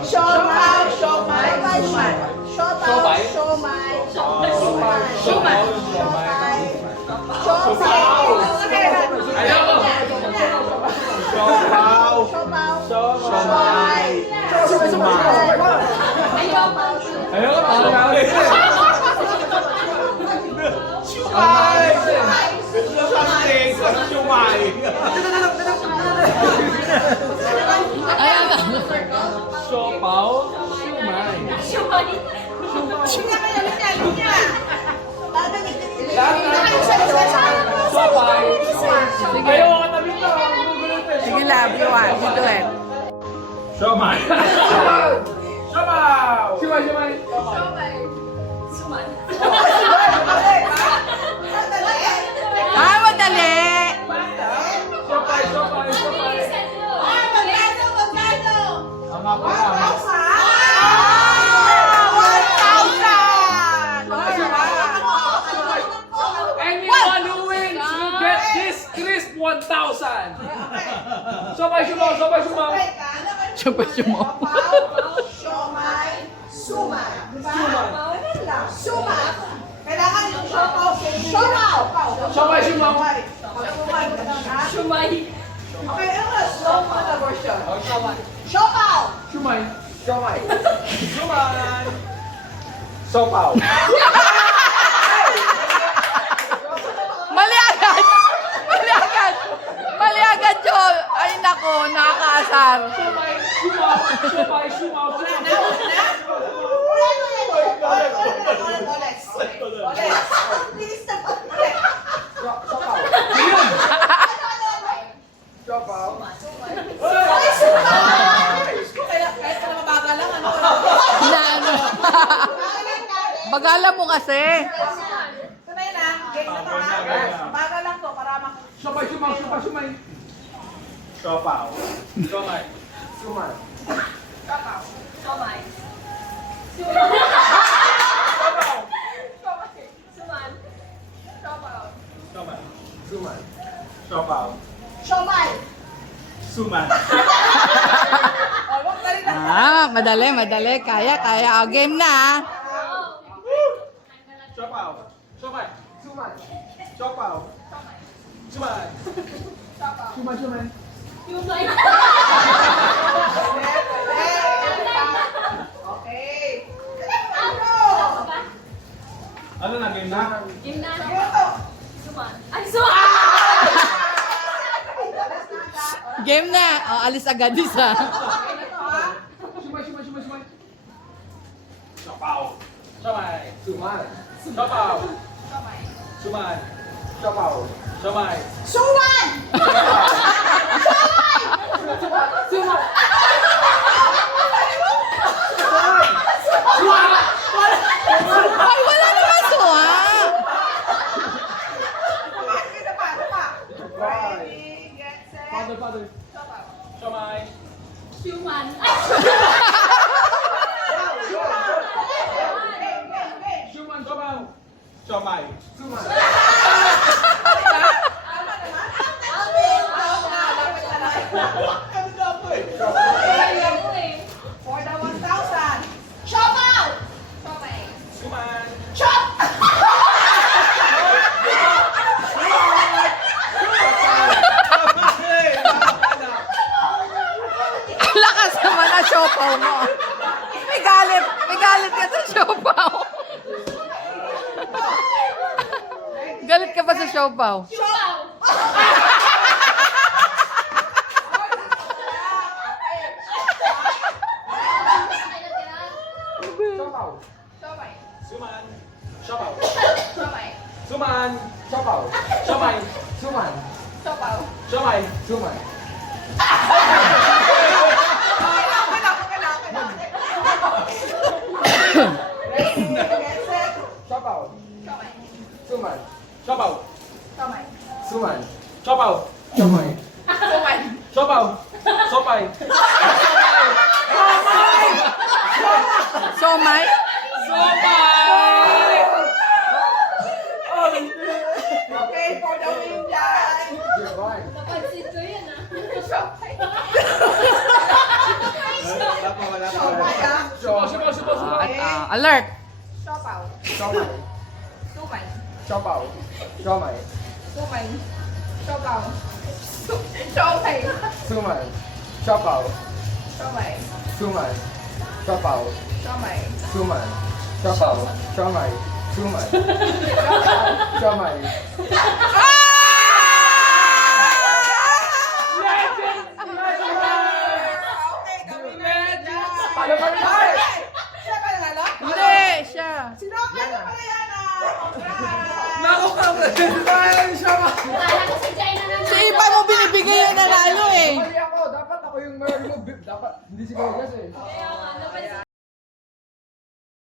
Siomai, siomai, siomai. Siomai, siomai, siomai. Sige, love you, dito eh. Siomai. Ay, madali! Anyone who wins will get this crisp 1,000. Sabay sumaw, sabay sumaw. Sabay sumaw. Siomai, sumay. Sumay. Kailangan yung siopaw. Siopaw. Sabay sumaw. Sumay. Okay, ano na? Slow mo na version. Siopaw. Sumay. Sopaw. Mali agad! Mali agad! Mali agad, Joel! Ay, nako, nakakaasar. Sumay, sumaw, sabay sumaw, sumaw. Bilis na pa. Ulit. Ay, sumay. Kahit na mabagal lang, ano? Inaano. Bagala mo kasi. Sanay na. Game na to, ha? Bagal lang to, para Sabay sumaw, sabay sumay. Sopaw. Sumay. Sopaw. Siomay. Suman. Wag ka rin na. Madali, madali. Kaya, kaya. O, game na. Sopaw. Sumay. Sopaw. Sumay. Sumay, sumay. Okay. Ano na game na? Game na. O, alis agad isa. Sumay, sumay, sumay, sumay. Sopaw. Sumay. Sabaw. Sumay. Sumay. Suman! Ay, wala naman suha. Ito pa. Ready, get set. Father, father. Sumay. Suman, sabaw. Somay. For the 1,000. Chop out! Suman. Chop! Lakas naman ang siopaw mo. May galit. May galit ka sa siopaw. Galit ka ba sa siopaw? Suman. Sabaw. Suman. Sabaw. Sumay. Suman. Sumay. Sumay. Ready, get set. Sabaw. Suman. Sabaw. Kamay. Suman. Sabaw. Sumay. Sabaw. Sopay. Somay? Sopay! Okay, for the win, guys. Napansin ko yan ah. wala pa. Siomay ah. Sumo. Alert! Siopaw. Siomay. Sumay. Siopaw. Siomay. Sumay. Siopaw. Siomay. Sumay. Siopaw. Siomay. Sumay. Siopaw. Siomay. Sumay. Siopaw. Siomay. Sumay. Siomay. Okay, kami na. Paano pa rin tayo? Siya ba nanalo? Hindi, siya. Sino ka na pala yan ah? Naku ka rin. Sa iba mo binibigay yung nanalo eh. Mali ako. Dapat ako yung meron mo. Dapat hindi si Vegas eh.